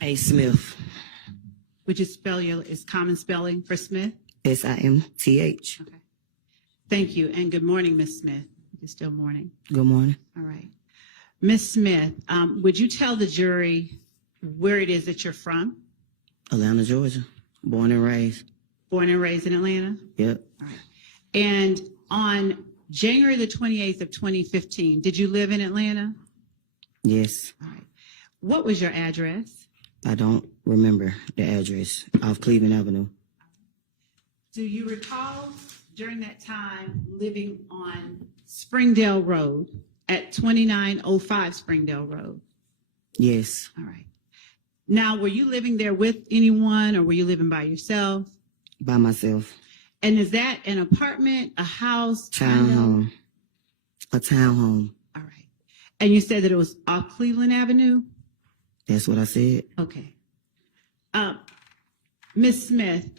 A. Smith. Would you spell is common spelling for Smith? Simth. Okay. Thank you, and good morning, Ms. Smith. It's still morning. Good morning. All right. Ms. Smith, would you tell the jury where it is that you're from? Atlanta, Georgia. Born and raised. Born and raised in Atlanta? Yep. All right. And on January the 28th of 2015, did you live in Atlanta? Yes. All right. What was your address? I don't remember the address. Off Cleveland Avenue. Do you recall during that time living on Springdale Road at 2905 Springdale Road? Yes. All right. Now, were you living there with anyone or were you living by yourself? By myself. And is that an apartment, a house? Townhome. A townhome. All right. And you said that it was off Cleveland Avenue? That's what I said. Okay. Ms. Smith,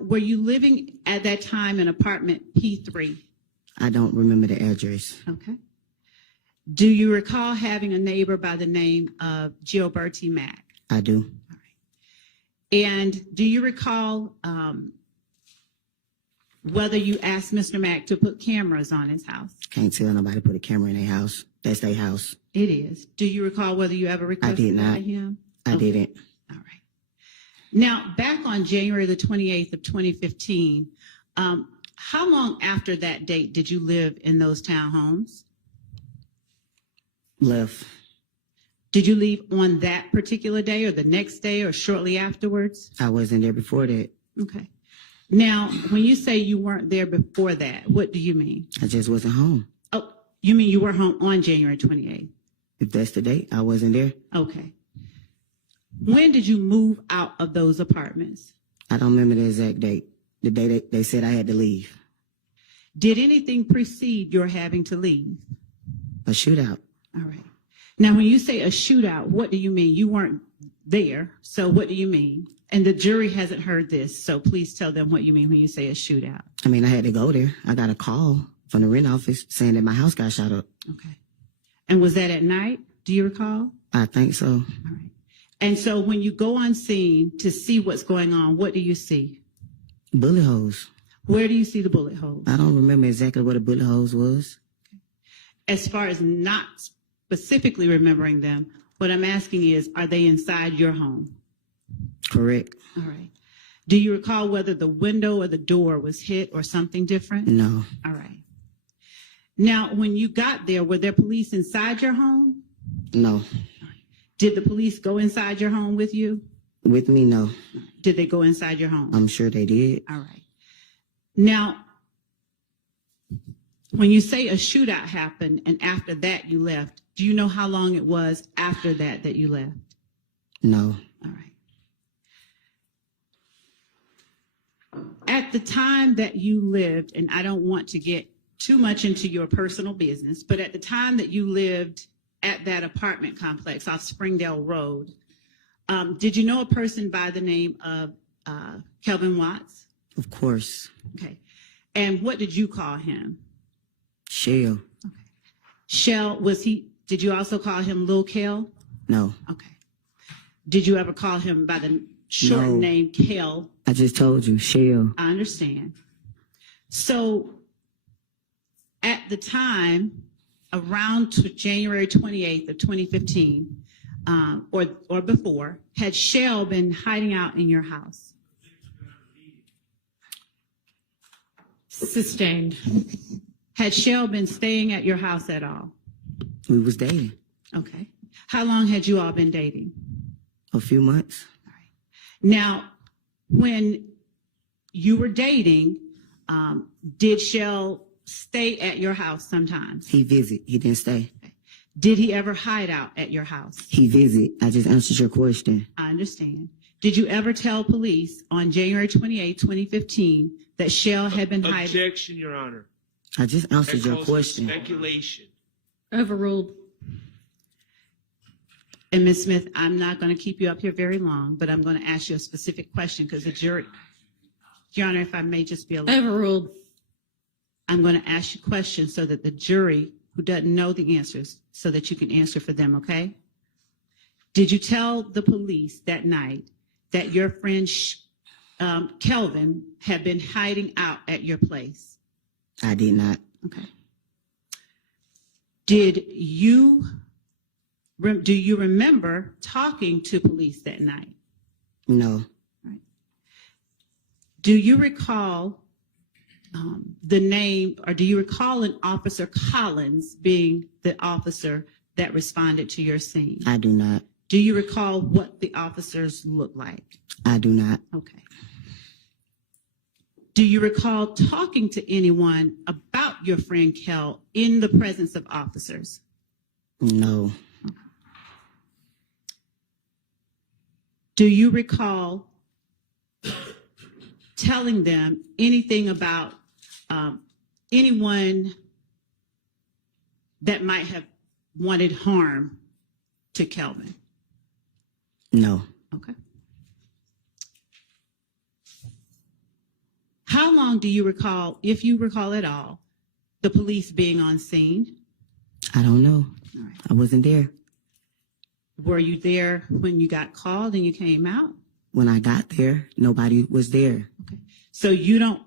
were you living at that time in apartment P3? I don't remember the address. Okay. Do you recall having a neighbor by the name of Gilberti Mack? I do. All right. And do you recall whether you asked Mr. Mack to put cameras on his house? Can't tell nobody to put a camera in their house. That's their house. It is. Do you recall whether you ever requested that of him? I didn't. All right. Now, back on January the 28th of 2015, how long after that date did you live in those townhomes? Left. Did you leave on that particular day or the next day or shortly afterwards? I wasn't there before that. Okay. Now, when you say you weren't there before that, what do you mean? I just wasn't home. Oh, you mean you were home on January 28th? If that's the date, I wasn't there. Okay. When did you move out of those apartments? I don't remember the exact date. The day they said I had to leave. Did anything precede your having to leave? A shootout. All right. Now, when you say a shootout, what do you mean? You weren't there, so what do you mean? And the jury hasn't heard this, so please tell them what you mean when you say a shootout. I mean, I had to go there. I got a call from the rent office saying that my house got shot up. Okay. And was that at night? Do you recall? I think so. All right. And so when you go on scene to see what's going on, what do you see? Bullet holes. Where do you see the bullet holes? I don't remember exactly what a bullet holes was. As far as not specifically remembering them, what I'm asking is, are they inside your home? Correct. All right. Do you recall whether the window or the door was hit or something different? No. All right. Now, when you got there, were there police inside your home? No. Did the police go inside your home with you? With me, no. Did they go inside your home? I'm sure they did. All right. Now, when you say a shootout happened and after that you left, do you know how long it was after that that you left? No. All right. At the time that you lived, and I don't want to get too much into your personal business, but at the time that you lived at that apartment complex off Springdale Road, did you know a person by the name of Kelvin Watts? Of course. Okay. And what did you call him? Shell. Okay. Shell, did you also call him Lil Kel? No. Okay. Did you ever call him by the short name Kel? I just told you, Shell. I understand. So at the time, around January 28th of 2015, or before, had Shell been hiding out in your house? Sustained. Had Shell been staying at your house at all? We was dating. Okay. How long had you all been dating? A few months. All right. Now, when you were dating, did Shell stay at your house sometimes? He visit. He didn't stay. Okay. Did he ever hide out at your house? He visit. I just answered your question. I understand. Did you ever tell police on January 28, 2015, that Shell had been hiding? Objection, Your Honor. I just answered your That calls question. for speculation. Overruled. And Ms. Smith, I'm not going to keep you up here very long, but I'm going to ask you a specific question because the jury, Your Honor, if I may just be a little. Overruled. I'm going to ask you questions so that the jury who doesn't know the answers, so that you can answer for them, okay? Did you tell the police that night that your friend Kelvin had been hiding out at your place? I did not. Okay. Do you remember talking to police that night? No. Right. Do you recall the name, or do you recall an Officer Collins being the officer that responded to your scene? I do not. Do you recall what the officers looked like? I do not. Okay. Do you recall talking to anyone about your friend Kel in the presence of officers? No. Okay. Do you recall telling them anything about anyone that might have wanted harm to Kelvin? No. Okay. How long do you recall, if you recall at all, the police being on scene? I don't know. All right. I wasn't there. Were you there when you got called and you came out? When I got there, nobody was there. Okay. So you don't.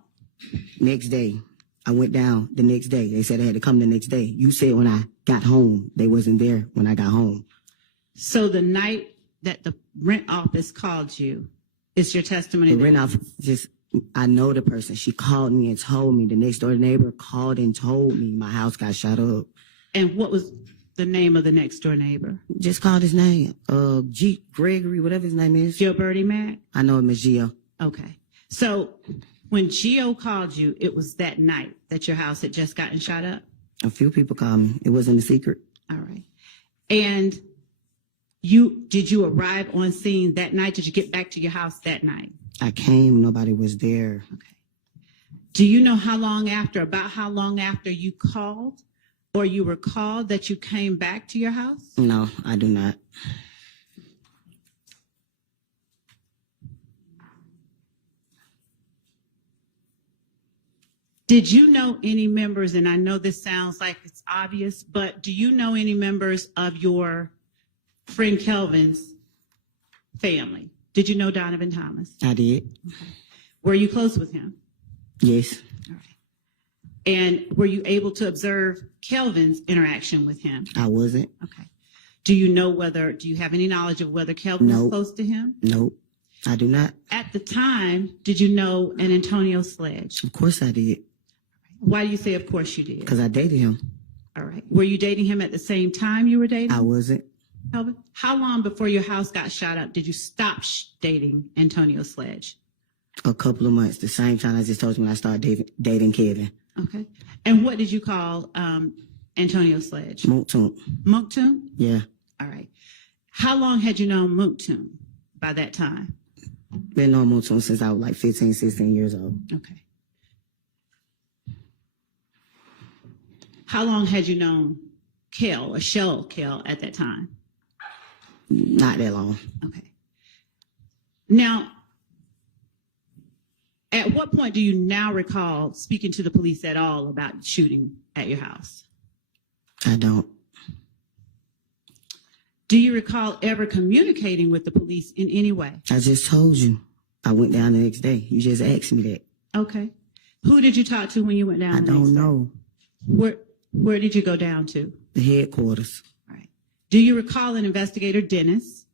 Next day, I went down the next day. They said I had to come the next day. You said when I got home, they wasn't there when I got home. So the night that the rent office called you, is your testimony? The rent office, I know the person. She called me and told me. The next door neighbor called and told me my house got shot up. And what was the name of the next door neighbor? Just called his name. G. Gregory, whatever his name is. Gilberti Mack? I know him as Gio. Okay. So when Gio called you, it was that night that your house had just gotten shot up? A few people called me. It wasn't a secret. All right. And did you arrive on scene that night? Did you get back to your house that night? I came. Nobody was there. Okay. Do you know about how long after you called or you were called that you came back to your house? No, I do not. Did you know any members, and I know this sounds like it's obvious, but do you know any members of your friend Kelvin's family? Did you know Donovan Thomas? I did. Okay. Were you close with him? Yes. All right. And were you able to observe Kelvin's interaction with him? I wasn't. Okay. Do you have any knowledge of whether Kelvin was close to him? Nope. I do not. At the time, did you know an Antonio Sledge? Of course I did. Why do you say of course you did? Because I dated him. All right. Were you dating him at the same time you were dating? I wasn't. Kelvin, how long before your house got shot up did you stop dating Antonio Sledge? A couple of months. The same time I just told you when I started dating Kevin. Okay. And what did you call Antonio Sledge? Mounk Tounk. Mounk Tounk? Yeah. All right. How long had you known Mounk Tounk by that time? Been knowing Mounk Tounk since I was like 15, 16 years old. Okay. How long had you known Kel or Shell Kel at that time? Not that long. Okay. Now, at what point do you now recall speaking to the police at all about shooting at your house? I don't. Do you recall ever communicating with the police in any way? I just told you. I went down the next day. You just asked me that. Okay. Who did you talk to when you went down? I don't know. Where did you go down to? The headquarters. All right. Do you recall an investigator, Dennis?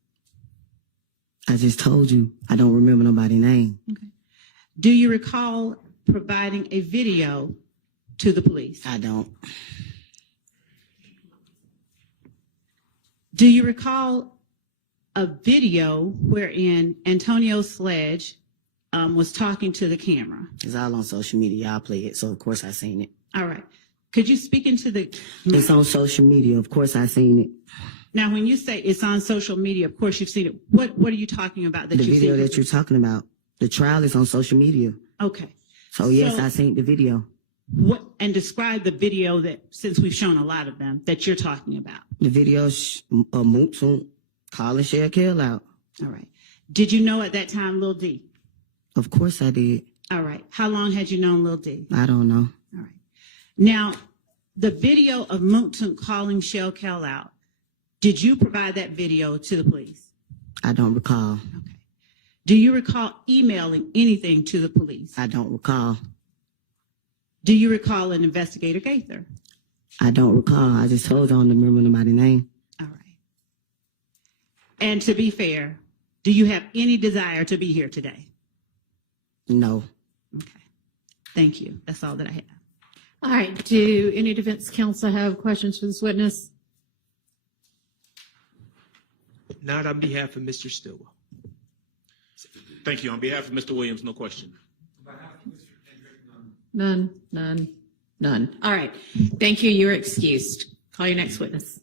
I just told you. I don't remember nobody's name. Okay. Do you recall providing a video to the police? I don't. Do you recall a video wherein Antonio Sledge was talking to the camera? It's all on social media. I play it, so of course I seen it. All right. Could you speak into the... It's on social media. Of course I seen it. Now, when you say it's on social media, of course you've seen it. What are you talking about? The video that you're talking about. The trial is on social media. Okay. So yes, I seen the video. And describe the video that, since we've shown a lot of them, that you're talking about. The video's Mounk Tounk calling Shell Kel out. All right. Did you know at that time Lil D? Of course I did. All right. How long had you known Lil D? I don't know. All right. Now, the video of Mounk Tounk calling Shell Kel out, Did you provide that video to the police? I don't recall. Okay. Do you recall emailing anything to the police? I don't recall. Do you recall an investigator Gaither? I don't recall. I just told you I don't remember nobody's name. All right. And to be fair, do you have any desire to be here today? No. Okay. Thank you. That's all that I have. All right. Do any defense counsel have questions for this witness? Not on behalf of Mr. Stillwell. Thank you. On behalf of Mr. Williams, no question. None. All right. Thank you. You're excused. Call your next witness.